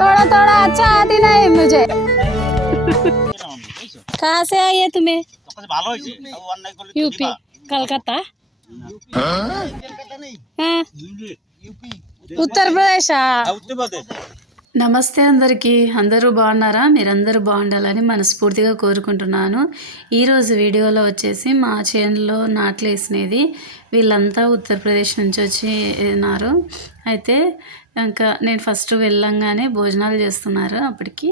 थोड़ा थोड़ा अच्छा आती नहीं मुझे। कहाँ से आई है तुम्हें? यूपी कलकत्ता? हाँ? हाँ? उत्तर प्रदेश हाँ। उत्तर प्रदेश। నమస్తే అందరికీ. అందరూ బాగున్నారా? మీరందరూ బాగుండాలని మనస్ఫూర్తిగా కోరుకుంటున్నాను. ఈరోజు వీడియోలో వచ్చేసి మా చేనులో నాట్లు వేసినది వీళ్ళంతా ఉత్తరప్రదేశ్ నుంచి వచ్చి ఉన్నారు. అయితే ఇంకా నేను ఫస్ట్ వెళ్ళంగానే భోజనాలు చేస్తున్నారు అప్పటికి.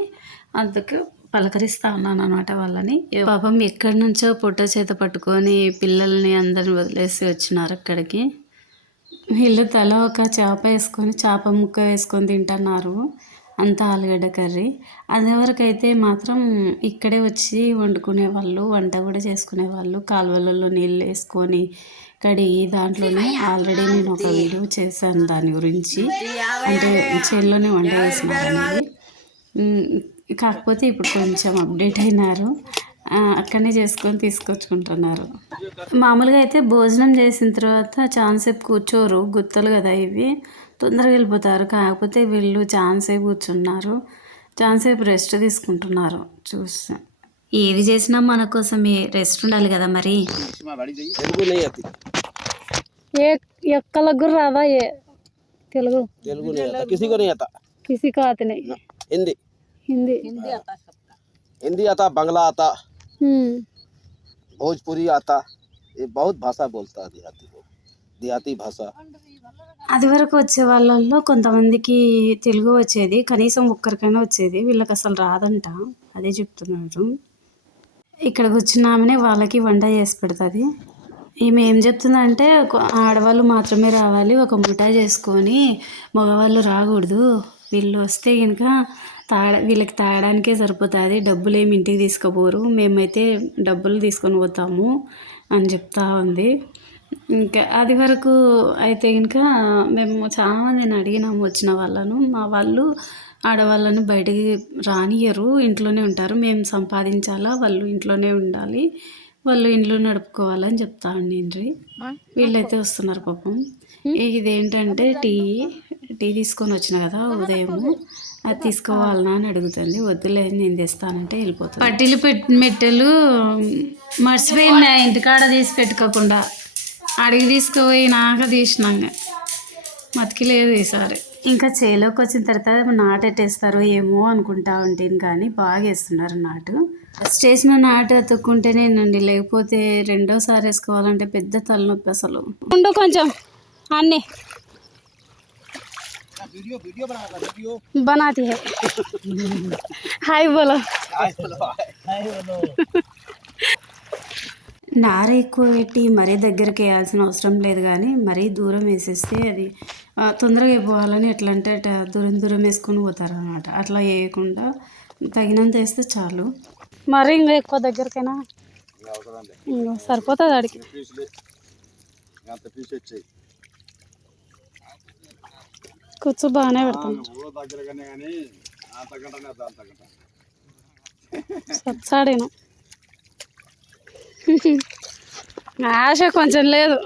అందుకు పలకరిస్తా ఉన్నాను అనమాట వాళ్ళని. పాపం ఎక్కడి నుంచో పొట్ట చేత పట్టుకొని పిల్లల్ని అందరిని వదిలేసి వచ్చినారు అక్కడికి. వీళ్ళు తల ఒక చేప వేసుకొని చేప ముక్క వేసుకొని తింటున్నారు. అంత ఆలుగడ్డ కర్రీ. అదివరకైతే మాత్రం ఇక్కడే వచ్చి వండుకునే వాళ్ళు వంట కూడా చేసుకునే వాళ్ళు కాలువలలో నీళ్ళు వేసుకొని కడిగి దాంట్లోనే ఆల్రెడీ నేను ఒక వీడియో చేశాను దాని గురించి. అంటే చేనులోనే వంట చేసినారు కాకపోతే ఇప్పుడు కొంచెం అప్డేట్ అయినారు. అక్కడనే చేసుకొని తీసుకొచ్చుకుంటున్నారు. మామూలుగా అయితే భోజనం చేసిన తర్వాత చాలాసేపు కూర్చోరు గుత్తలు కదా ఇవి. తొందరగా వెళ్ళిపోతారు. కాకపోతే వీళ్ళు చాలాసేపు కూర్చున్నారు. చాలాసేపు రెస్ట్ తీసుకుంటున్నారు. చూస్తే. ఏది చేసినా మన కోసం రెస్ట్ ఉండాలి కదా మరి. ఏ రాదా ఏ? తెలుగు. హిందీ. హిందీ. హిందీ అత బంగ్లా అత. भोजपुरी आता ये बहुत भाषा बोलता है देहाती को देहाती भाषा అది వరకు వచ్చే వాళ్ళల్లో కొంతమందికి తెలుగు వచ్చేది కనీసం ఒక్కరికైనా వచ్చేది వీళ్ళకి అసలు రాదంట అదే చెప్తున్నారు ఇక్కడ కూర్చున్న ఆమెనే వాళ్ళకి వంట చేసి పెడుతుంది ఈమె ఏం చెప్తుందంటే ఒక ఆడవాళ్ళు మాత్రమే రావాలి ఒక ముఠా చేసుకొని మగవాళ్ళు రాకూడదు వీళ్ళు వస్తే కనుక తాగ వీళ్ళకి తాగడానికే సరిపోతుంది. డబ్బులు ఏమి ఇంటికి తీసుకుపోరు. మేమైతే డబ్బులు తీసుకొని పోతాము అని చెప్తా ఉంది. ఇంకా అది వరకు అయితే ఇంకా మేము చాలామందిని అడిగినాము వచ్చిన వాళ్ళను. మా వాళ్ళు ఆడవాళ్ళను బయటికి రానియరు ఇంట్లోనే ఉంటారు. మేము సంపాదించాలా? వాళ్ళు ఇంట్లోనే ఉండాలి. వాళ్ళు ఇంట్లో నడుపుకోవాలని చెప్తా ఉండిండ్రి. వీళ్ళైతే వస్తున్నారు పాపం. ఇదేంటంటే టీ టీ తీసుకొని వచ్చిన కదా ఉదయం అది తీసుకోవాలనా అని అడుగుతుంది. వద్దులే నేను తెస్తానంటే వెళ్ళిపోతుంది. పట్టీలు పెట్ మెట్టెలు మర్చిపోయింది ఇంటికాడ తీసి పెట్టుకోకుండా. అడిగి తీసుకుపోయి నాక తీసినాక మతికిలేదు ఈసారి. ఇంకా చేలోకి వచ్చిన తర్వాత నాటు ఎట్టేస్తారో ఏమో అనుకుంటా ఉంటాను కానీ బాగా వేస్తున్నారు నాటు. ఫస్ట్ వేసిన నాటు అతుక్కుంటేనేనండి లేకపోతే రెండోసారి వేసుకోవాలంటే పెద్ద తలనొప్పి అసలు. ఉండు కొంచెం అన్నీ. वीडियो वीडियो बना रहा वीडियो बनाती है हाय बोलो నార ఎక్కువ పెట్టి మరీ దగ్గరికి వేయాల్సిన అవసరం లేదు కానీ మరీ దూరం వేసేస్తే అది ఆ, తొందరగా అయిపోవాలని ఎట్లా అంటే అట్లా దూరం దూరం వేసుకొని పోతారు అనమాట అట్లా వేయకుండా తగినంత వేస్తే చాలు మరి ఇంకా ఎక్కువ దగ్గరికైనా ఇంకా సరిపోతుంది అడిగి కూర్చో బాగానే పెడతాం దగ్గరగానే కానీ అంతకంటే అంతకంట సచ్చాడేను ఆశ కొంచెం లేదు.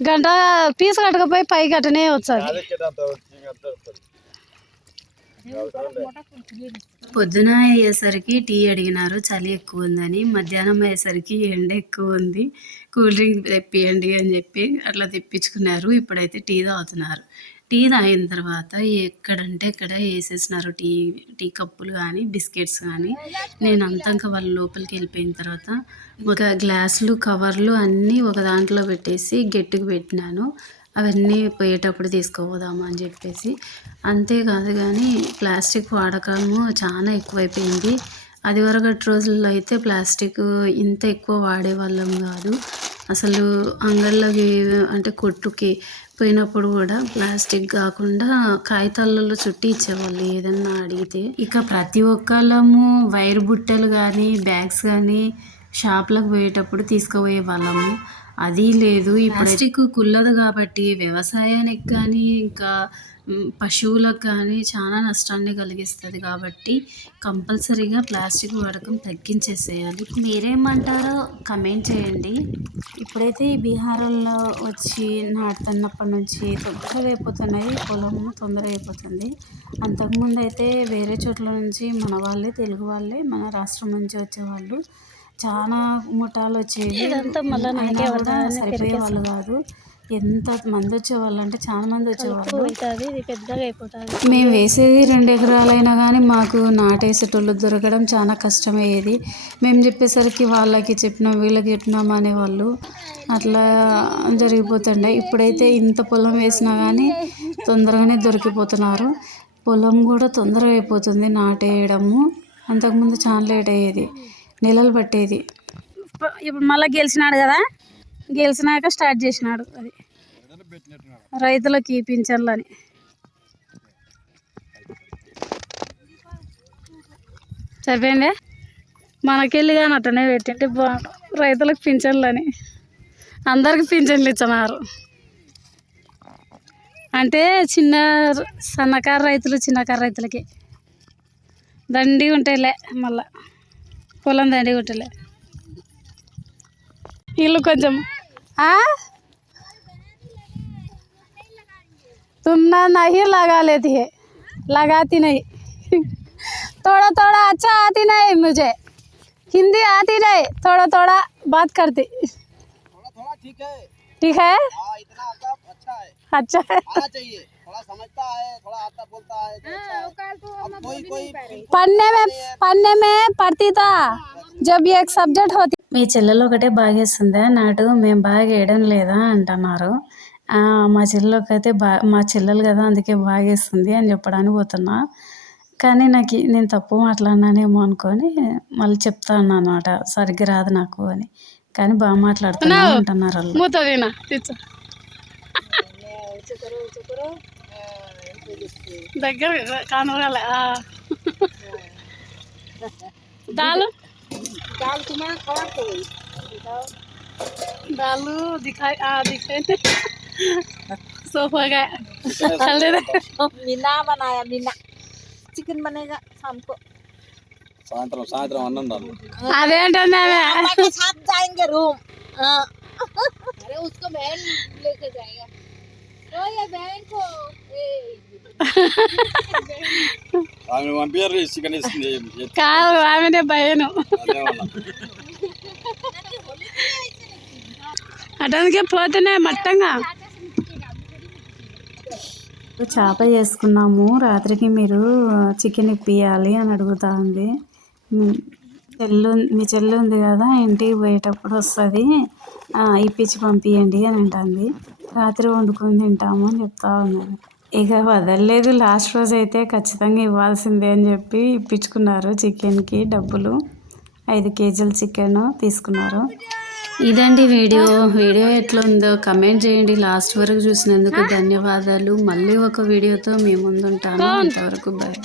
గంట పీసు కట్టకపోయి పై గట్టనే అంత వస్తుంది. పొద్దున అయ్యేసరికి టీ అడిగినారు చలి ఎక్కువ ఉందని. మధ్యాహ్నం అయ్యేసరికి ఎండ ఎక్కువ ఉంది. కూల్ డ్రింక్ తెప్పియండి అని చెప్పి అట్లా తెప్పించుకున్నారు. ఇప్పుడైతే టీ తాగుతున్నారు. టీ తాగిన తర్వాత ఎక్కడంటే ఎక్కడ వేసేసినారు. టీ టీ కప్పులు కానీ బిస్కెట్స్ కానీ. నేను అంతా ఇంకా వాళ్ళ లోపలికి వెళ్ళిపోయిన తర్వాత ఒక గ్లాసులు కవర్లు అన్నీ ఒక దాంట్లో పెట్టేసి గట్టుకు పెట్టినాను. అవన్నీ పోయేటప్పుడు తీసుకుపోదాము అని చెప్పేసి. అంతేకాదు కానీ ప్లాస్టిక్ వాడకము చాలా ఎక్కువైపోయింది. అది వరకటి రోజుల్లో అయితే ప్లాస్టిక్ ఇంత ఎక్కువ వాడేవాళ్ళం కాదు. అసలు అంగళ్ళకి అంటే కొట్టుకి పోయినప్పుడు కూడా ప్లాస్టిక్ కాకుండా కాగితాలలో చుట్టి ఇచ్చేవాళ్ళు ఏదన్నా అడిగితే. ఇక ప్రతి ఒక్కళ్ళము వైర్ బుట్టలు కానీ బ్యాగ్స్ కానీ షాప్లకు పోయేటప్పుడు తీసుకుపోయే వాళ్ళము. అది లేదు ఈ ప్లాస్టిక్ కుల్లదు కాబట్టి వ్యవసాయానికి కానీ ఇంకా పశువులకు కానీ చాలా నష్టాన్ని కలిగిస్తుంది కాబట్టి కంపల్సరీగా ప్లాస్టిక్ వాడకం తగ్గించేసేయాలి. మీరేమంటారో కమెంట్ చేయండి. ఇప్పుడైతే ఈ బీహార్లో వచ్చి నాటుతున్నప్పటి నుంచి తొందరగా అయిపోతున్నాయి పొలం తొందరగా అయిపోతుంది అంతకుముందు అయితే వేరే చోట్ల నుంచి మన వాళ్ళే తెలుగు వాళ్ళే మన రాష్ట్రం నుంచి వచ్చేవాళ్ళు. చాలా ముఠాలు వచ్చేవి. సరిపోయే వాళ్ళు కాదు. ఎంత మంది వచ్చేవాళ్ళు అంటే చాలా మంది వచ్చేవాళ్ళు. అవుతుంది ఇది పెద్దగా అయిపోతుంది. మేము వేసేది రెండు ఎకరాలైనా కానీ మాకు నాటేసేటోళ్ళు దొరకడం చాలా కష్టమయ్యేది. మేము చెప్పేసరికి వాళ్ళకి చెప్పినాం వీళ్ళకి చెప్పినాం అనేవాళ్ళు. అట్లా జరిగిపోతుండే. ఇప్పుడైతే ఇంత పొలం వేసినా కానీ తొందరగానే దొరికిపోతున్నారు. పొలం కూడా తొందరగా అయిపోతుంది నాటేయడము. అంతకుముందు చాలా లేట్ అయ్యేది. నెలలు పట్టేది. ఇప్పుడు మళ్ళీ గెలిచినాడు కదా? గెలిచినాక స్టార్ట్ చేసినాడు అది. రైతులకి పింఛన్లని. సరిపోయింది? మనకెళ్ళి కానీ అట్టనే పెట్టింటే బాగుండు. రైతులకు పింఛన్లని. అందరికి పింఛన్లు ఇచ్చినారు అంటే చిన్న సన్నకారు రైతులు చిన్నకారు రైతులకి. దండి ఉంటాయిలే మళ్ళా. పొలం దండి ఉంటాయిలే ఇల్లు కొంచెం ఆ? तुम ना नहीं लगा लेती है लगाती नहीं थोड़ा थोड़ा अच्छा आती नहीं मुझे हिंदी आती नहीं थोड़ा थोड़ा बात करती थोड़ा थोड़ा ठीक है ठीक है हाँ इतना आता अच्छा है अच्छा है పన్నే పన్నే పడుతుంది జబ్ ఎక్ సబ్జెక్ట్ హోతి మీ చెల్లెలు ఒకటే బాగేస్తుందా నాటు మేము బాగా వేయడం లేదా అంటున్నారు. మా చెల్లెలకి అయితే బా మా చెల్లెలు కదా అందుకే బాగేస్తుంది అని చెప్పడానికి పోతున్నా. కానీ నాకు నేను తప్పు మాట్లాడినానేమో అనుకొని మళ్ళీ చెప్తా అన్నా అనమాట సరిగ్గా రాదు నాకు అని. కానీ బాగా మాట్లాడుతున్నా అంటున్నారు వాళ్ళు. దగ్గర కానరాలే దాలు दालू दिखाई आ दिखाई थे सोफा गया चल दे मीना बनाया मीना चिकन बनेगा शाम को సాయంత్రం సాయంత్రం అన్నం రాదు అదేంటండి ఆమె पापा के साथ जाएंगे रूम अरे उसको बहन लेके जाएगा तो ये बहन को ए, ఆమె పంపించారు చికెన్ ఇస్తుంది కాదు ఆమెనే భయను. అటానికి పోతేనే మట్టంగా. చేప చేసుకున్నాము. రాత్రికి మీరు చికెన్ ఇప్పియాలి అని అడుగుతా ఉంది. మీ చెల్లు మీ చెల్లి ఉంది కదా ఇంటికి పోయేటప్పుడు వస్తుంది. ఇప్పించి పంపించండి అని అంటుంది. రాత్రి వండుకొని తింటాము అని చెప్తా ఉన్నాను ఇక వదలలేదు. లాస్ట్ రోజు అయితే ఖచ్చితంగా ఇవ్వాల్సిందే అని చెప్పి ఇప్పించుకున్నారు చికెన్కి డబ్బులు. ఐదు కేజీల చికెన్ తీసుకున్నారు. ఇదండి వీడియో. వీడియో ఎట్లా ఉందో కమెంట్ చేయండి. లాస్ట్ వరకు చూసినందుకు ధన్యవాదాలు. మళ్ళీ ఒక వీడియోతో మీ ముందుంటాను. అంతవరకు బాయ్.